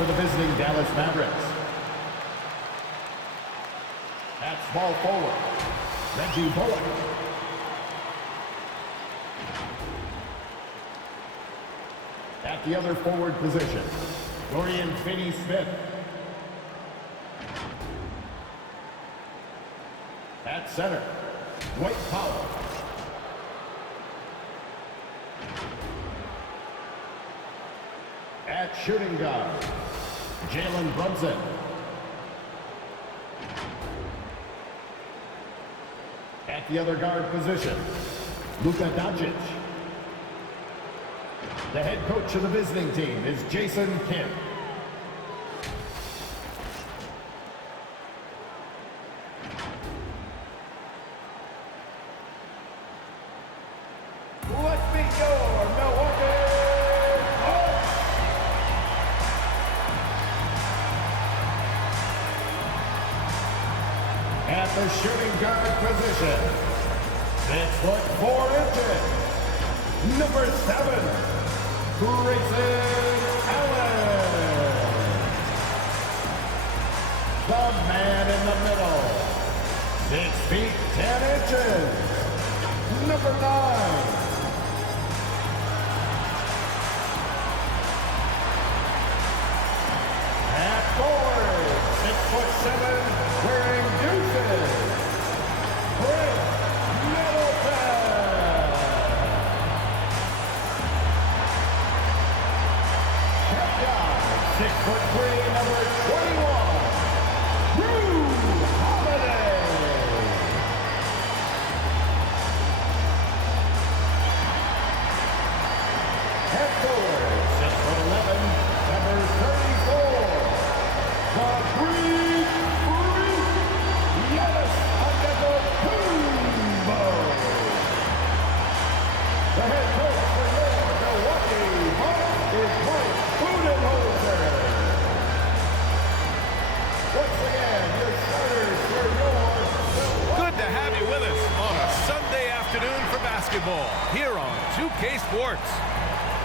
for the visiting Dallas Mavericks. At small forward, Reggie Bullock. At the other forward position, Dorian Finney-Smith. At center, Dwight Powell. At shooting guard, Jalen Brunson. At the other guard position, Luka Doncic. The head coach of the visiting team is Jason Kidd. Let's meet your Milwaukee Bucks. At the shooting guard position, 6'4", number 7. Grayson Allen. The man in the middle. 6 feet 10 inches. Number 9. At forward, 6'7", wearing deuces. Number 21, Drew Holiday. Head forward, 6'11", number 34, the Greek Freak, Giannis Antetokounmpo. The head coach for your Milwaukee Bucks is Mike Budenholzer. Once again, your starters for your Good to have you with us on a Sunday afternoon for basketball here on 2K Sports.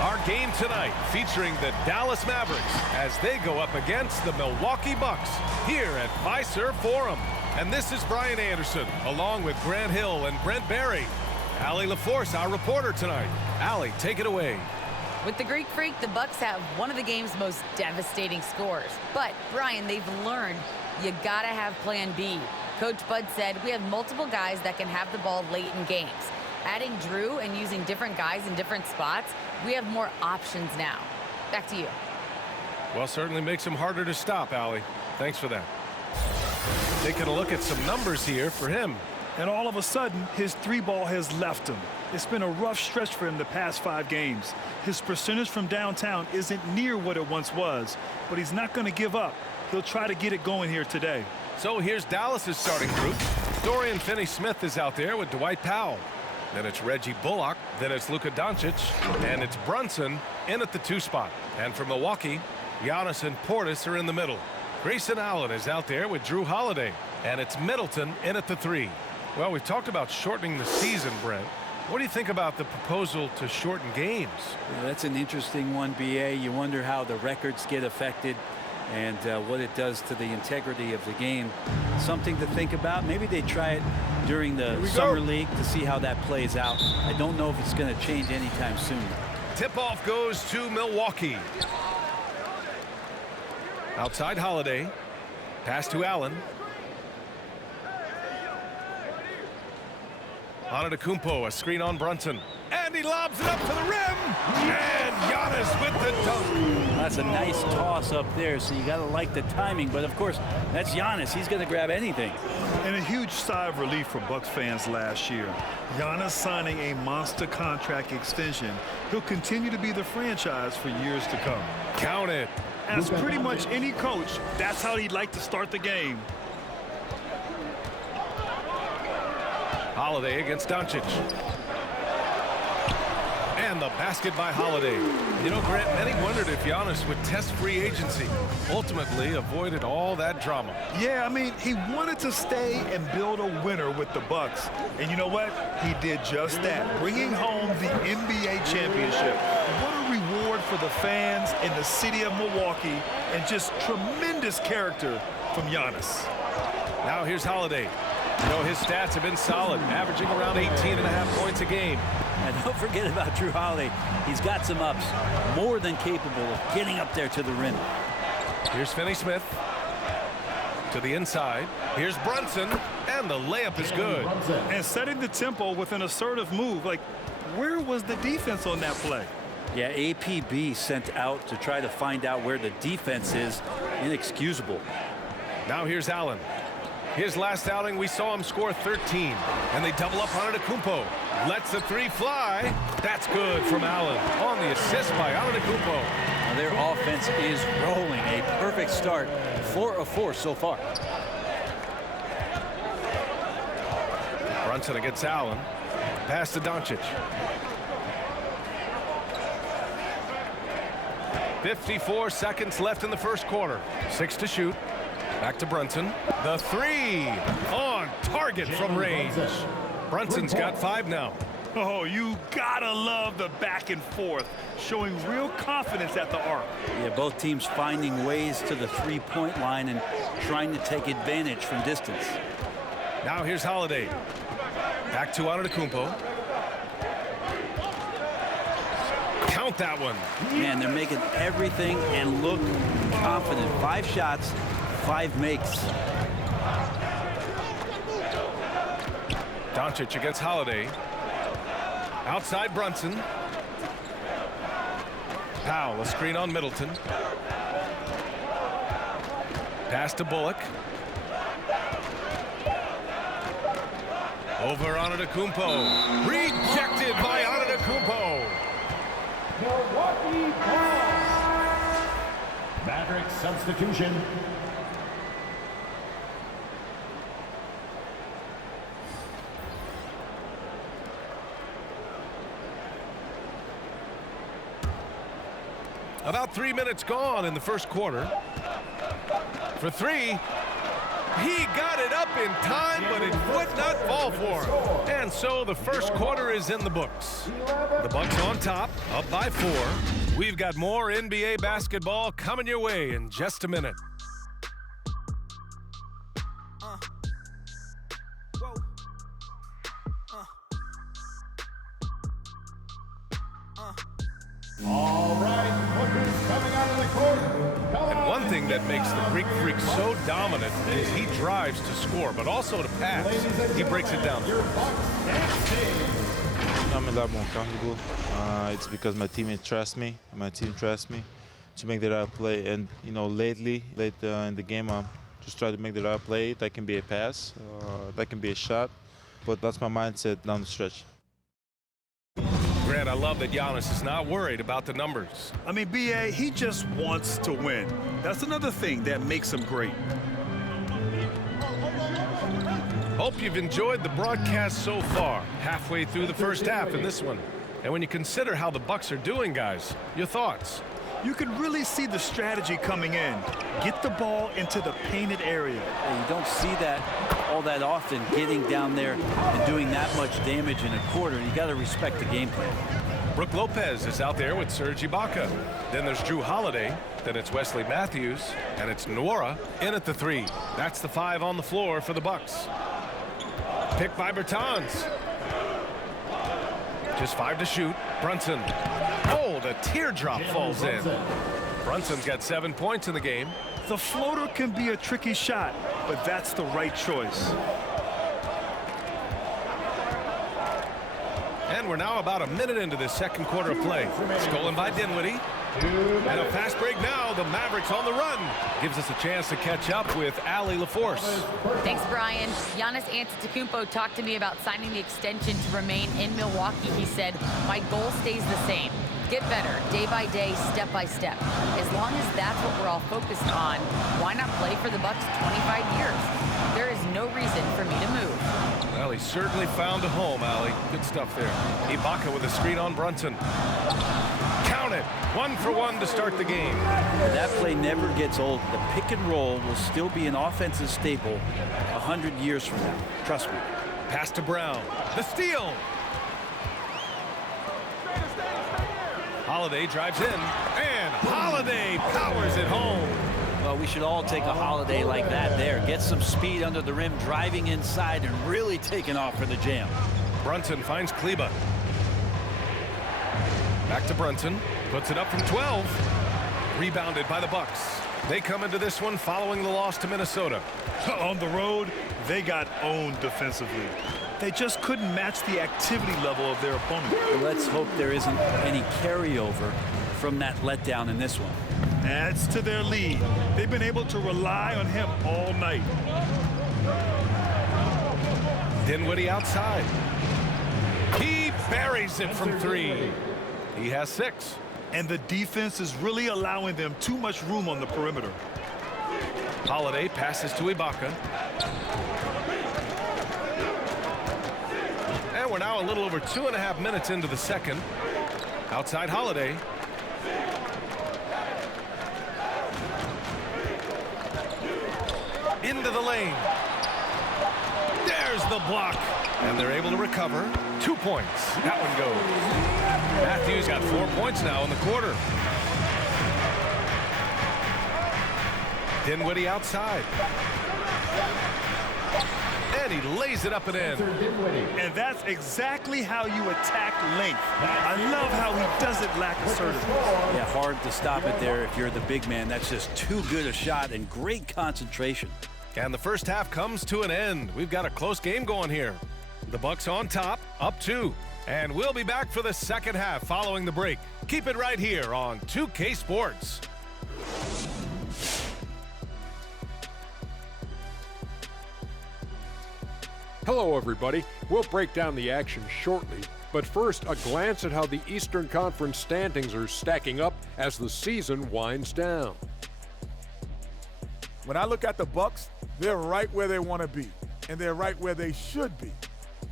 Our game tonight featuring the Dallas Mavericks as they go up against the Milwaukee Bucks here at Fiserv Forum. And this is Brian Anderson along with Grant Hill and Brent Barry. Allie LaForce, our reporter tonight. Allie, take it away. With the Greek Freak, the Bucks have one of the game's most devastating scores. But, Brian, they've learned you gotta have plan B. Coach Bud said we have multiple guys that can have the ball late in games. Adding Drew and using different guys in different spots, we have more options now. Back to you. Well, certainly makes him harder to stop, Allie. Thanks for that. Taking a look at some numbers here for him. And all of a sudden, his 3-ball has left him. It's been a rough stretch for him the past 5 games. His percentage from downtown isn't near what it once was, but he's not going to give up. He'll try to get it going here today. So here's Dallas's starting group. Dorian Finney-Smith is out there with Dwight Powell. Then it's Reggie Bullock. Then it's Luka Doncic. And it's Brunson in at the 2 spot. And for Milwaukee, Giannis and Portis are in the middle. Grayson Allen is out there with Drew Holiday. And it's Middleton in at the 3. Well, we've talked about shortening the season, Brent. What do you think about the proposal to shorten games? Yeah, that's an interesting one, B.A. You wonder how the records get affected and what it does to the integrity of the game. Something to think about. Maybe they try it during the summer league to see how that plays out. I don't know if it's going to change anytime soon. Tip-off goes to Milwaukee. Outside Holiday. Pass to Allen. Antetokounmpo, a screen on Brunson. And he lobs it up to the rim. And Giannis with the dunk. That's a nice toss up there, so you got to like the timing. But, of course, that's Giannis. He's going to grab anything. And a huge sigh of relief for Bucks fans last year. Giannis signing a monster contract extension. He'll continue to be the franchise for years to come. Count it. As pretty much any coach, that's how he'd like to start the game. Holiday against Doncic. And the basket by Holiday. You know, Grant, many wondered if Giannis would test free agency. Ultimately avoided all that drama. Yeah, I mean, he wanted to stay and build a winner with the Bucks. And you know what? He did just that, bringing home the NBA championship. What a reward reward for the fans in the city of Milwaukee, and just tremendous character from Giannis. Now here's Holiday. You know, his stats have been solid, averaging around 18.5 points a game. And don't forget about Drew Holiday. He's got some ups, more than capable of getting up there to the rim. Here's Finney-Smith to the inside. Here's Brunson, and the layup is good. And setting the tempo with an assertive move. Like, where was the defense on that play? Yeah, APB sent out to try to find out where the defense is. Inexcusable. Now here's Allen. His last outing, we saw him score 13, and they double up on Antetokounmpo. Lets the three fly. That's good from Allen on the assist by Antetokounmpo. Now their offense is rolling. A perfect start. 4 of 4 so far. Brunson against Allen. Pass to Doncic. 54 seconds left in the first quarter. 6 to shoot. Back to Brunson. The three on target from range. Brunson's got 5 now. Oh, you gotta love the back and forth, showing real confidence at the arc. Yeah, both teams finding ways to the three-point line and trying to take advantage from distance. Now here's Holiday. Back to Antetokounmpo. Count that one. Man, they're making everything and look confident. 5 shots, 5 makes. Doncic against Holiday. Outside Brunson. Powell, a screen on Middleton. Pass to Bullock. Over Antetokounmpo. Rejected by Antetokounmpo. Milwaukee Bucks. Mavericks substitution. About 3 minutes gone in the first quarter. For 3. He got it up in time, but it would not fall for him. And so the first quarter is in the books. The Bucks on top, up by 4. We've got more NBA basketball coming your way in just a minute. All right, Booker's coming out of the court. And one thing that makes the Greek Freak so dominant is he drives to score, but also to pass. He breaks it down. I'm a lot more comfortable. It's because my teammates trust me. My team trusts me to make the right play. And you know, late in the game, I'm just trying to make the right play. That can be a pass, that can be a shot, but that's my mindset down the stretch. Grant, I love that Giannis is not worried about the numbers. I mean, BA, he just wants to win. That's another thing that makes him great. Hope you've enjoyed the broadcast so far. Halfway through the first half in this one. And when you consider how the Bucks are doing, guys, your thoughts? You can really see the strategy coming in. Get the ball into the painted area. And you don't see that all that often, getting down there and doing that much damage in a quarter. You got to respect the game plan. Brook Lopez is out there with Serge Ibaka. Then there's Drew Holiday. Then it's Wesley Matthews. And it's Nwora in at the 3. That's the 5 on the floor for the Bucks. Picked by Bertans. Just 5 to shoot. Brunson. Oh, the teardrop falls in. Brunson's got 7 points in the game. The floater can be a tricky shot, but that's the right choice. And we're now about a minute into this second quarter of play. Stolen by Dinwiddie. And a fast break now. The Mavericks on the run. Gives us a chance to catch up with Allie LaForce. Thanks, Brian. Giannis Antetokounmpo talked to me about signing the extension to remain in Milwaukee. He said, my goal stays the same. Get better, day by day, step by step. As long as that's what we're all focused on, why not play for the Bucks 25 years? There is no reason for me to move. Well, he certainly found a home, Allie. Good stuff there. Ibaka with a screen on Brunson. Count it. 1 for 1 to start the game. That play never gets old. The pick and roll will still be an offensive staple 100 years from now. Trust me. Pass to Brown. The steal. Holiday drives in, and Holiday powers it home. Well, we should all take a Holiday like that there. Get some speed under the rim, driving inside, and really taking off for the jam. Brunson finds Kleba. Back to Brunson. Puts it up from 12. Rebounded by the Bucks. They come into this one following the loss to Minnesota. On the road, they got owned defensively. They just couldn't match the activity level of their opponent. Let's hope there isn't any carryover from that letdown in this one. Adds to their lead. They've been able to rely on him all night. Dinwiddie outside. He buries it from 3. He has 6. And the defense is really allowing them too much room on the perimeter. Holiday passes to Ibaka. And we're now a little over 2.5 minutes into the second. Outside Holiday. Into the lane. There's the block. And they're able to recover. 2 points. That one goes. Matthews got 4 points now in the quarter. Dinwiddie outside. And he lays it up and in. And that's exactly how you attack length. I love how he doesn't lack assertiveness. Yeah, hard to stop it there if you're the big man. That's just too good a shot and great concentration. And the first half comes to an end. We've got a close game going here. The Bucks on top, up 2. And we'll be back for the second half following the break. Keep it right here on 2K Sports. Hello, everybody. We'll break down the action shortly. But first, a glance at how the Eastern Conference standings are stacking up as the season winds down. When I look at the Bucks, they're right where they want to be, and they're right where they should be.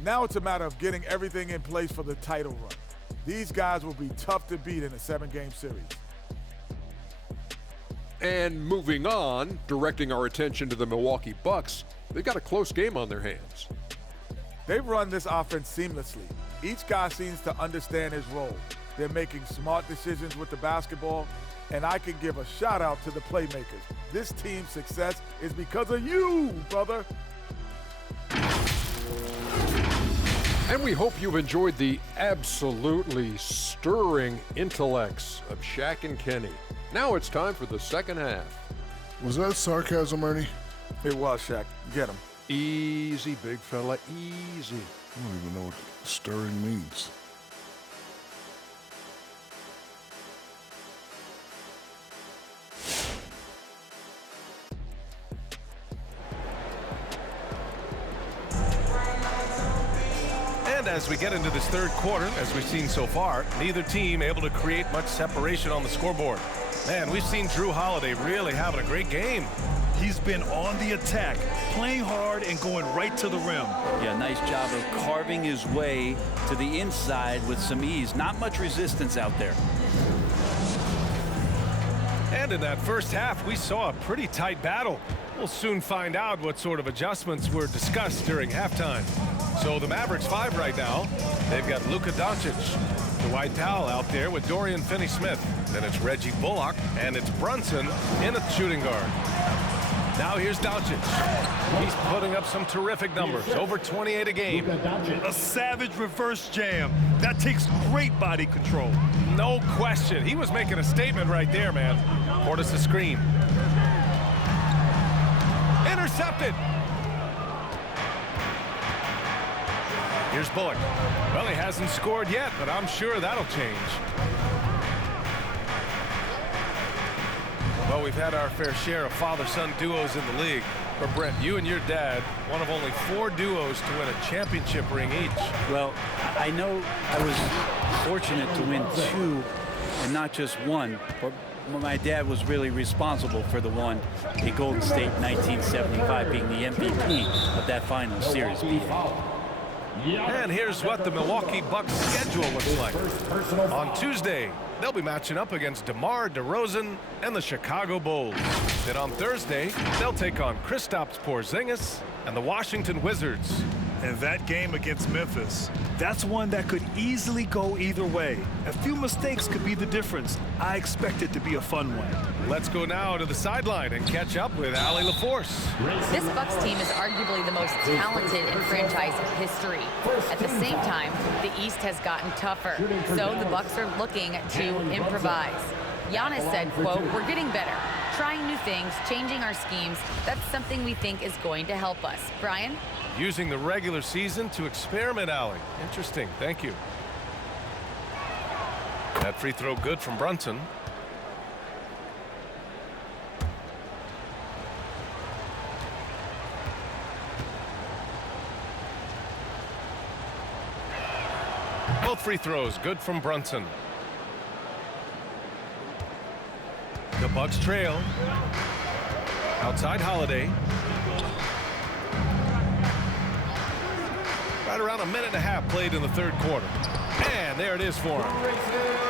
Now it's a matter of getting everything in place for the title run. These guys will be tough to beat in a 7-game series. And moving on, directing our attention to the Milwaukee Bucks, they've got a close game on their hands. They've run this offense seamlessly. Each guy seems to understand his role. They're making smart decisions with the basketball, and I can give a shout out to the playmakers. This team's success is because of you, brother. And we hope you've enjoyed the absolutely stirring intellects of Shaq and Kenny. Now it's time for the second half. Was that sarcasm, Ernie? It was, Shaq. Get him. Easy, big fella, easy. I don't even know what stirring means. And as we get into this third quarter, as we've seen so far, neither team able to create much separation on the scoreboard. Man, we've seen Drew Holiday really having a great game. He's been on the attack, playing hard and going right to the rim. Yeah, nice job of carving his way to the inside with some ease. Not much resistance out there. And in that first half, we saw a pretty tight battle. We'll soon find out what sort of adjustments were discussed during halftime. So the Mavericks 5 right now. They've got Luka Doncic, Dwight Powell out there with Dorian Finney-Smith. Then it's Reggie Bullock, and it's Brunson in at shooting guard. Now here's Doncic. He's putting up some terrific numbers, over 28 a game. A savage reverse jam. That takes great body control. No question. He was making a statement right there, man. Portis a screen. Intercepted. Here's Bullock. Well, he hasn't scored yet, but I'm sure that'll change. Well, we've had our fair share of father-son duos in the league. But Brent, you and your dad, one of only 4 duos to win a championship ring each. Well, I know I was fortunate to win 2 and not just 1, but my dad was really responsible for the one in Golden State 1975, being the MVP of that final series. And here's what the Milwaukee Bucks schedule looks like. On Tuesday, they'll be matching up against DeMar DeRozan and the Chicago Bulls. Then on Thursday, they'll take on Kristaps Porzingis and the Washington Wizards. And that game against Memphis, that's one that could easily go either way. A few mistakes could be the difference. I expect it to be a fun one. Let's go now to the sideline and catch up with Allie LaForce. This Bucks team is arguably the most talented in franchise history. At the same time, the East has gotten tougher, so the Bucks are looking to improvise. Giannis said, quote, "We're getting better, trying new things, changing our schemes. That's something we think is going to help us." Brian? Using the regular season to experiment, Allie. Interesting. Thank you. That free throw good from Brunson. Both free throws good from Brunson. The Bucks trail. Outside Holiday. Right around a minute and a half played in the third quarter. And there it is for him.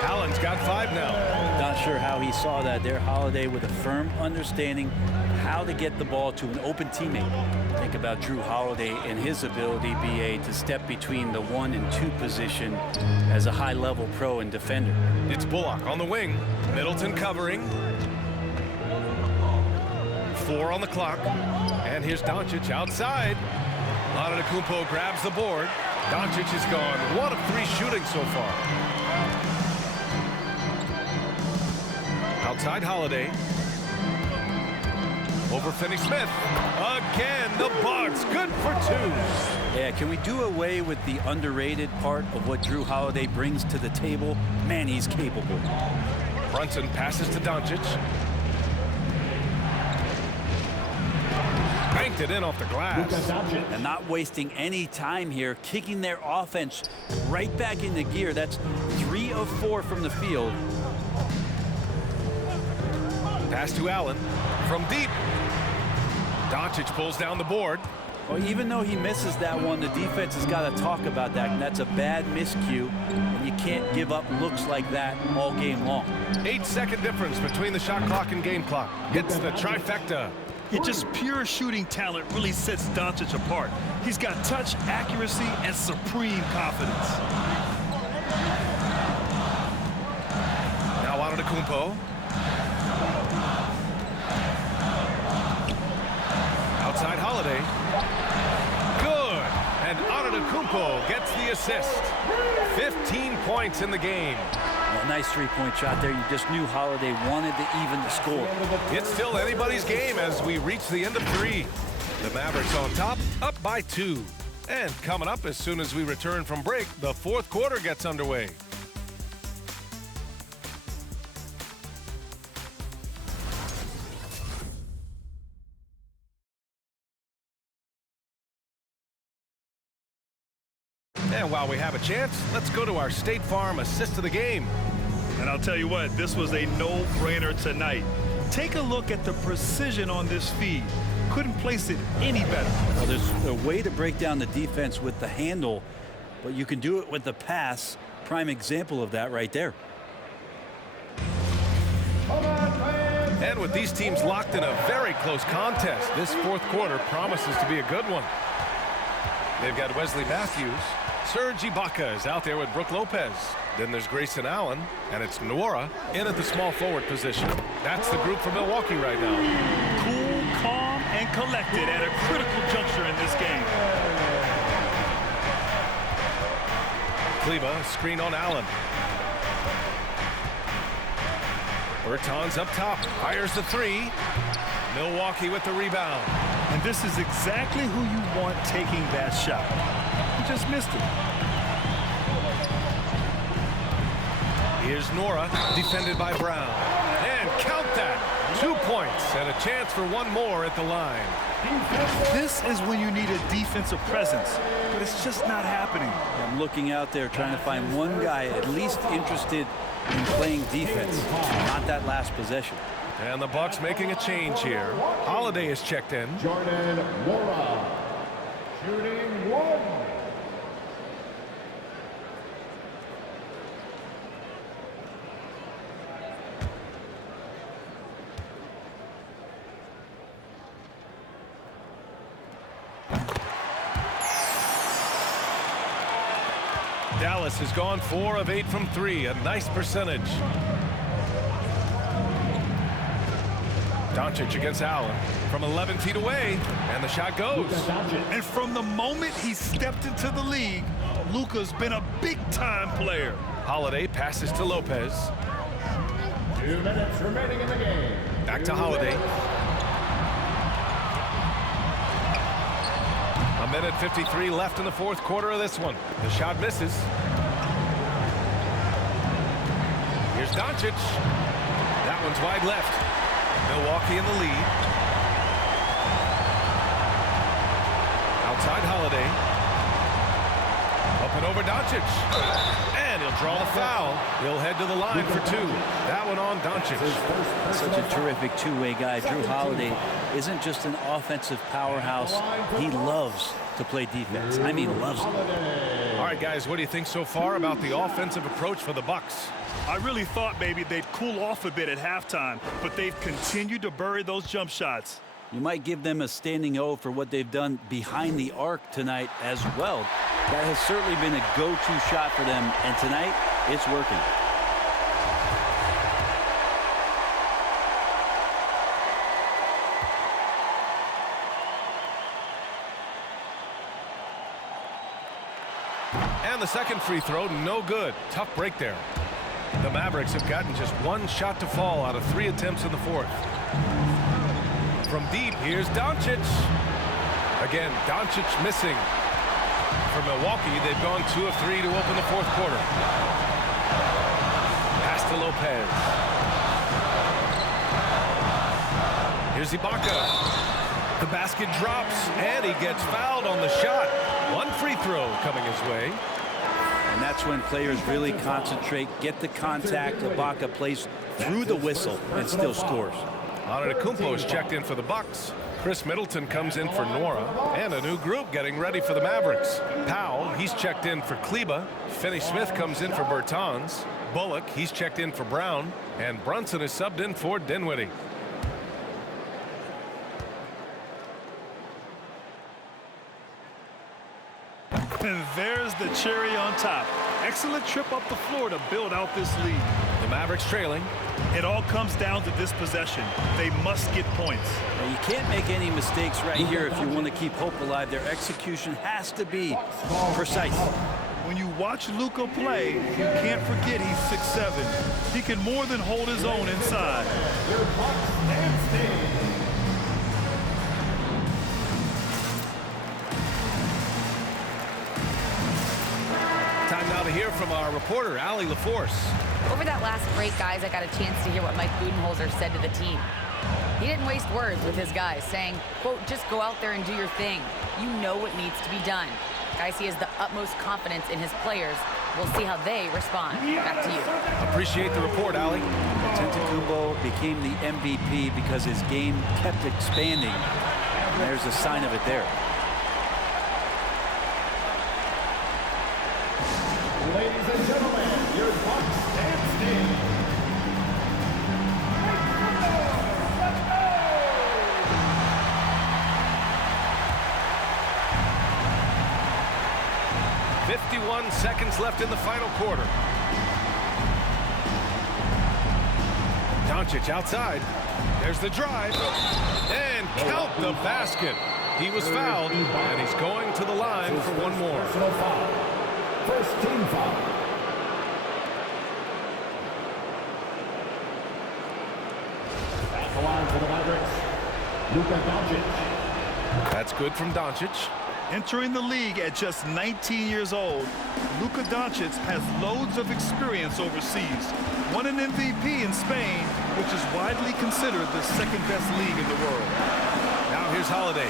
Allen's got 5 now. Not sure how he saw that there. Holiday with a firm understanding of how to get the ball to an open teammate. Think about Drew Holiday and his ability, BA, to step between the 1 and 2 position as a high-level pro and defender. It's Bullock on the wing. Middleton covering. 4 on the clock. And here's Doncic outside. Antetokounmpo grabs the board. Doncic has gone 1 of 3 shooting so far. Outside Holiday. Over Finney-Smith. Again, the Bucks. Good for 2. Yeah, can we do away with the underrated part of what Drew Holiday brings to the table? Man, he's capable. Brunson passes to Doncic. Banked it in off the glass. And not wasting any time here, kicking their offense right back into gear. That's 3 of 4 from the field. Pass to Allen from deep. Doncic pulls down the board. Well, even though he misses that one, the defense has got to talk about that. And that's a bad miscue. And you can't give up looks like that all game long. 8-second difference between the shot clock and game clock. Hits the trifecta. It just pure shooting talent really sets Doncic apart. He's got touch, accuracy, and supreme confidence. Now Antetokounmpo. Outside Holiday. Good. And Antetokounmpo gets the assist. 15 points in the game. Well, nice three-point shot there. You just knew Holiday wanted to even the score. It's still anybody's game as we reach the end of 3. The Mavericks on top, up by 2. And coming up as soon as we return from break, the fourth quarter gets underway. And while we have a chance, let's go to our State Farm assist of the game. And I'll tell you what, this was a no-brainer tonight. Take a look at the precision on this feed. Couldn't place it any better. Well, there's a way to break down the defense with the handle, but you can do it with the pass. Prime example of that right there. And with these teams locked in a very close contest, this fourth quarter promises to be a good one. They've got Wesley Matthews. Serge Ibaka is out there with Brook Lopez. Then there's Grayson Allen, and it's Nwora in at the small forward position. That's the group for Milwaukee right now. Cool, calm, and collected at a critical juncture in this game. Kleba, screen on Allen. Bertans up top, fires the 3. Milwaukee with the rebound. And this is exactly who you want taking that shot. He just missed it. Here's Nwora, defended by Brown. And count that. 2 points and a chance for one more at the line. This is when you need a defensive presence, but it's just not happening. I'm looking out there trying to find one guy at least interested in playing defense, not that last possession. And the Bucks making a change here. Holiday is checked in. Jordan Nwora, shooting 1. Dallas has gone 4 of 8 from 3, a nice percentage. Doncic against Allen from 11 feet away, and the shot goes. And from the moment he stepped into the league, Luka's been a big-time player. Holiday passes to Lopez. 2 minutes remaining in the game. Back to Holiday. A minute 53 left in the fourth quarter of this one. The shot misses. Here's Doncic. That one's wide left. Milwaukee in the lead. Outside Holiday. Up and over Doncic. And he'll draw the foul. He'll head to the line for 2. That one on Doncic. Such a terrific two-way guy. Drew Holiday isn't just an offensive powerhouse. He loves to play defense. I mean, loves it. All right, guys, what do you think so far about the offensive approach for the Bucks? I really thought maybe they'd cool off a bit at halftime, but they've continued to bury those jump shots. You might give them a standing O for what they've done behind the arc tonight as well. That has certainly been a go-to shot for them, and tonight it's working. And the second free throw, no good. Tough break there. The Mavericks have gotten just 1 shot to fall out of 3 attempts in the fourth. From deep, here's Doncic. Again, Doncic missing. For Milwaukee, they've gone 2 of 3 to open the fourth quarter. Pass to Lopez. Here's Ibaka. The basket drops, and he gets fouled on the shot. 1 free throw coming his way. And that's when players really concentrate, get the contact. Ibaka plays through the whistle and still scores. Antetokounmpo is checked in for the Bucks. Chris Middleton comes in for Nora, and a new group getting ready for the Mavericks. Powell, he's checked in for Kleba. Finney-Smith comes in for Bertans. Bullock, he's checked in for Brown, and Brunson is subbed in for Dinwiddie. And there's the cherry on top. Excellent trip up the floor to build out this lead. The Mavericks trailing. It all comes down to this possession. They must get points. Now, you can't make any mistakes right here if you want to keep hope alive. Their execution has to be precise. When you watch Luka play, you can't forget he's 6'7". He can more than hold his own inside. Time now to hear from our reporter, Allie LaForce. Over that last break, guys, I got a chance to hear what Mike Budenholzer said to the team. He didn't waste words with his guys, saying, quote, just go out there and do your thing. You know what needs to be done. Guys, he has the utmost confidence in his players. We'll see how they respond. Back to you. Appreciate the report, Allie. Antetokounmpo became the MVP because his game kept expanding. And there's a sign of it there. Ladies and gentlemen, your Bucks standing. Let's go! 51 seconds left in the final quarter. Doncic outside. There's the drive. And count the basket. He was fouled, and he's going to the line for one more. First team foul. At the line for the Mavericks, Luka Doncic. That's good from Doncic. Entering the league at just 19 years old, Luka Doncic has loads of experience overseas. Won an MVP in Spain, which is widely considered the second-best league in the world. Now here's Holiday.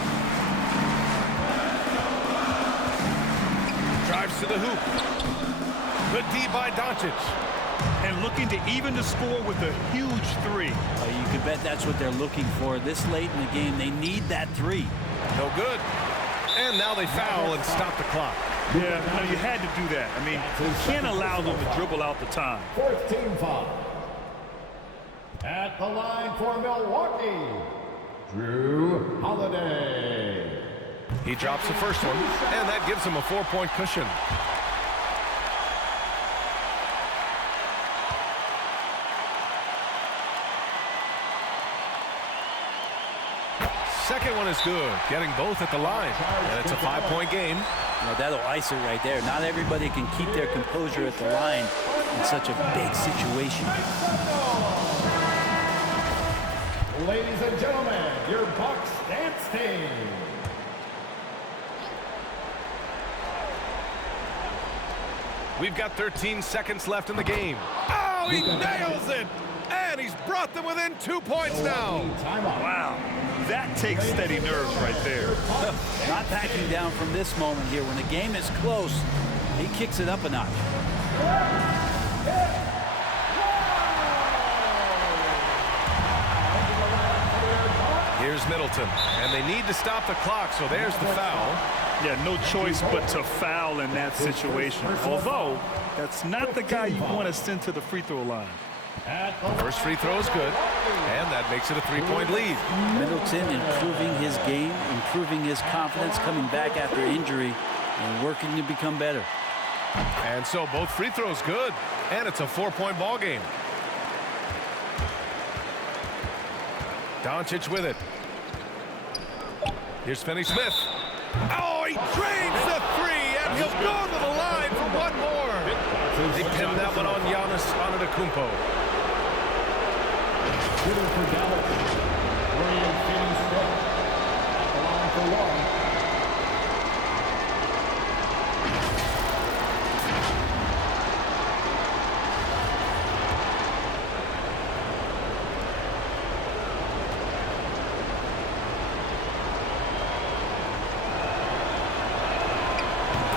Drives to the hoop. Good D by Doncic. And looking to even the score with a huge three. You can bet that's what they're looking for. This late in the game, they need that three. No good. And now they foul and stop the clock. Yeah, no, you had to do that. I mean, you can't allow them to dribble out the time. Fourth team foul. At the line for Milwaukee, Drew Holiday. He drops the first one, and that gives him a 4-point cushion. second one is good, getting both at the line. And it's a 5-point game. Well, that'll ice it right there. Not everybody can keep their composure at the line in such a big situation. Ladies and gentlemen, your Bucks dance team. We've got 13 seconds left in the game. Oh, he nails it! And he's brought them within 2 points now. Wow, that takes steady nerves right there. Not backing down from this moment here. When the game is close, he kicks it up a notch. Here's Middleton, and they need to stop the clock, so there's the foul. Yeah, no choice but to foul in that situation. Although, that's not the guy you want to send to the free throw line. First free throw is good, and that makes it a 3-point lead. Middleton improving his game, improving his confidence, coming back after injury, and working to become better. And so both free throws good, and it's a 4-point ball game. Doncic with it. Here's Finney-Smith. Oh, he drains the three, and he'll go to the line for one more. They pinned that one on Giannis Antetokounmpo. Shooting for Dallas. Dorian Finney-Smith at the line for one.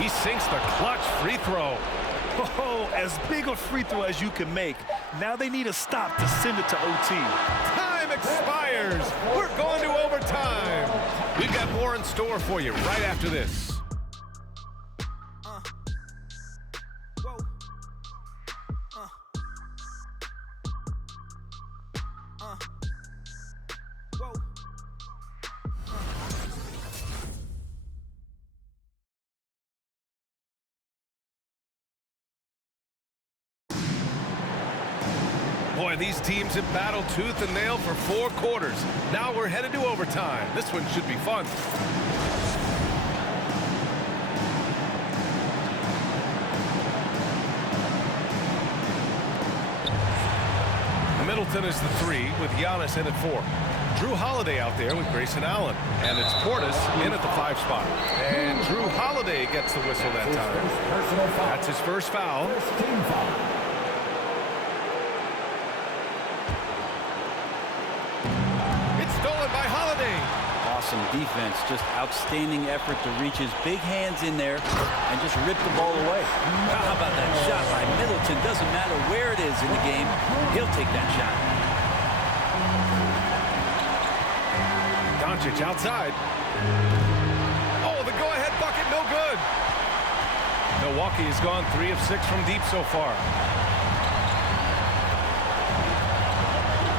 He sinks the clutch free throw. Oh, as big a free throw as you can make. Now they need a stop to send it to OT. Time expires. We're going to overtime. We've got more in store for you right after this. Boy, these teams have battled tooth and nail for 4 quarters. Now we're headed to overtime. This one should be fun. Middleton is the 3 with Giannis in at 4. Drew Holiday out there with Grayson Allen. And it's Portis in at the 5 spot. And Drew Holiday gets the whistle that time. That's his first foul. Stolen by Holiday. Awesome defense, just outstanding effort to reach his big hands in there and just rip the ball away. How about that shot by Middleton? Doesn't matter where it is in the game, he'll take that shot. Doncic outside. Oh, the go-ahead bucket, no good. Milwaukee has gone 3 of 6 from deep so far.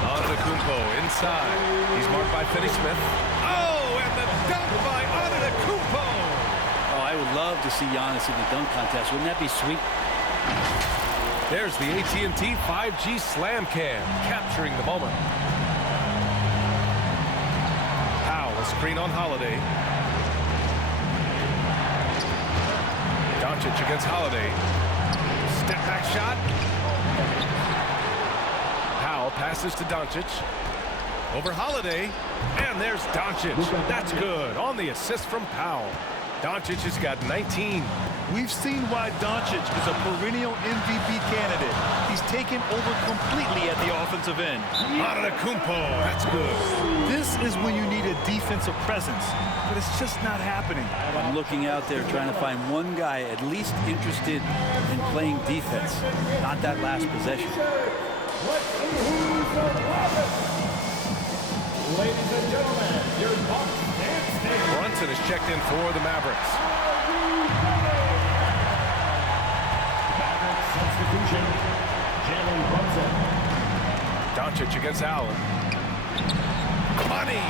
Antetokounmpo inside. He's marked by Finney-Smith. Oh, and the dunk by Antetokounmpo. Oh, I would love to see Giannis in the dunk contest. Wouldn't that be sweet? There's the AT&T 5G Slam Cam, capturing the moment. Powell, a screen on Holiday. Doncic against Holiday. Step back shot. Passes to Doncic. Over Holiday. And there's Doncic. That's good. On the assist from Powell. Doncic has got 19. We've seen why Doncic is a perennial MVP candidate. He's taken over completely at the offensive end. Antetokounmpo. That's good. This is when you need a defensive presence, but it's just not happening. I'm looking out there trying to find one guy at least interested in playing defense. Not that last possession. Ladies and gentlemen, your Bucks dance team. Brunson is checked in for the Mavericks. Mavericks substitution, Jalen Brunson. Doncic against Allen. Money!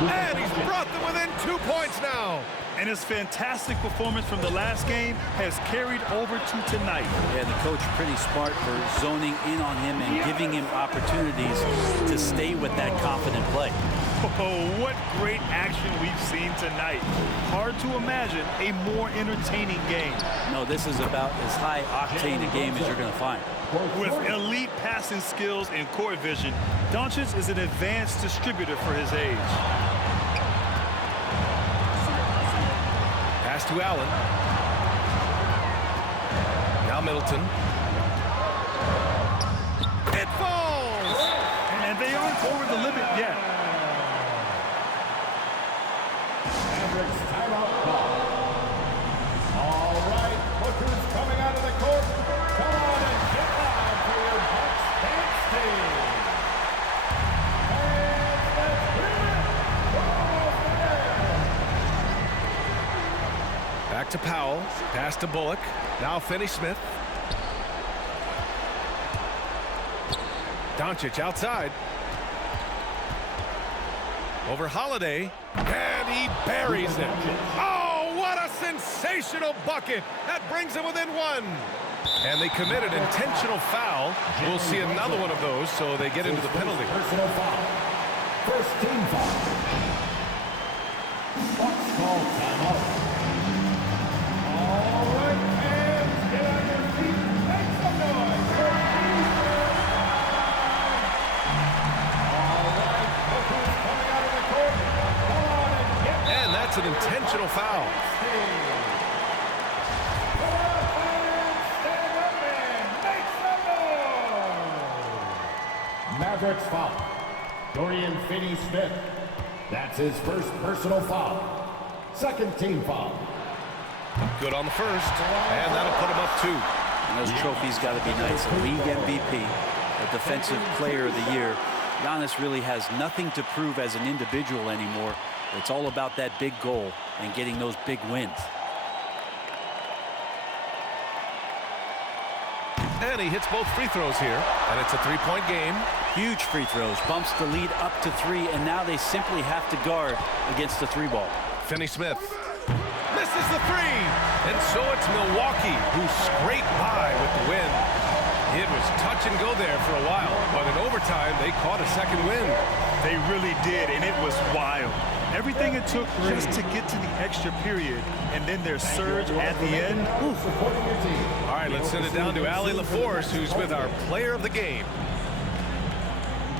And he's brought them within 2 points now. And his fantastic performance from the last game has carried over to tonight. Yeah, the coach pretty smart for zoning in on him and giving him opportunities to stay with that confident play. Oh, what great action we've seen tonight. Hard to imagine a more entertaining game. No, this is about as high octane a game as you're going to find. With elite passing skills and court vision, Doncic is an advanced distributor for his age. Pass to Allen. Now Middleton. It falls! And they aren't over the limit yet. Mavericks timeout call. All right, look who's coming out of the court. Come on and get down for your Bucks dance team. And let's hear it from there. Back to Powell. Pass to Bullock. Now Finney-Smith. Doncic outside. Over Holiday. And he buries it. Oh, what a sensational bucket. That brings him within one. And they committed intentional foul. We'll see another one of those, so they get into the penalty. Personal foul. First team foul. Bucks call timeout. All right, fans, get on your feet. Make some noise. All right, look who's coming out of the court. Come on and get down. And that's an intentional foul. Come on, fans, stand up and make some noise. Mavericks foul. Dorian Finney-Smith. That's his first personal foul. Second team foul. Good on the first, and that'll put him up 2. And those trophies got to be nice. A league MVP, a defensive player of the year. Giannis really has nothing to prove as an individual anymore. It's all about that big goal and getting those big wins. And he hits both free throws here, and it's a 3-point game. Huge free throws, bumps the lead up to 3, and now they simply have to guard against the 3-ball. Finney-Smith misses the 3, and so it's Milwaukee who scraped by with the win. It was touch and go there for a while, but in overtime they caught a second win. They really did, and it was wild. Everything it took just to get to the extra period, and then their surge at the end. Oof. All right, let's send it down to Allie LaForce, who's with our player of the game.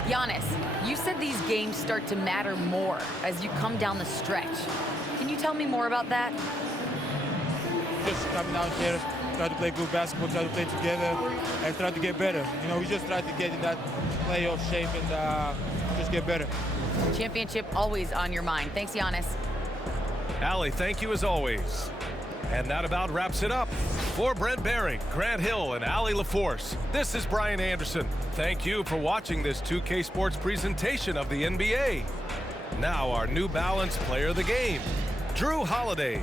Giannis, you said these games start to matter more as you come down the stretch. Can you tell me more about that? Just coming out here, try to play good basketball, try to play together, and try to get better. You know, we just try to get in that playoff shape and just get better. Championship always on your mind. Thanks, Giannis. Allie, thank you as always. And that about wraps it up. For Brent Behring, Grant Hill, and Allie LaForce, this is Brian Anderson. Thank you for watching this 2K Sports presentation of the NBA. Now our New Balance player of the game, Drew Holiday.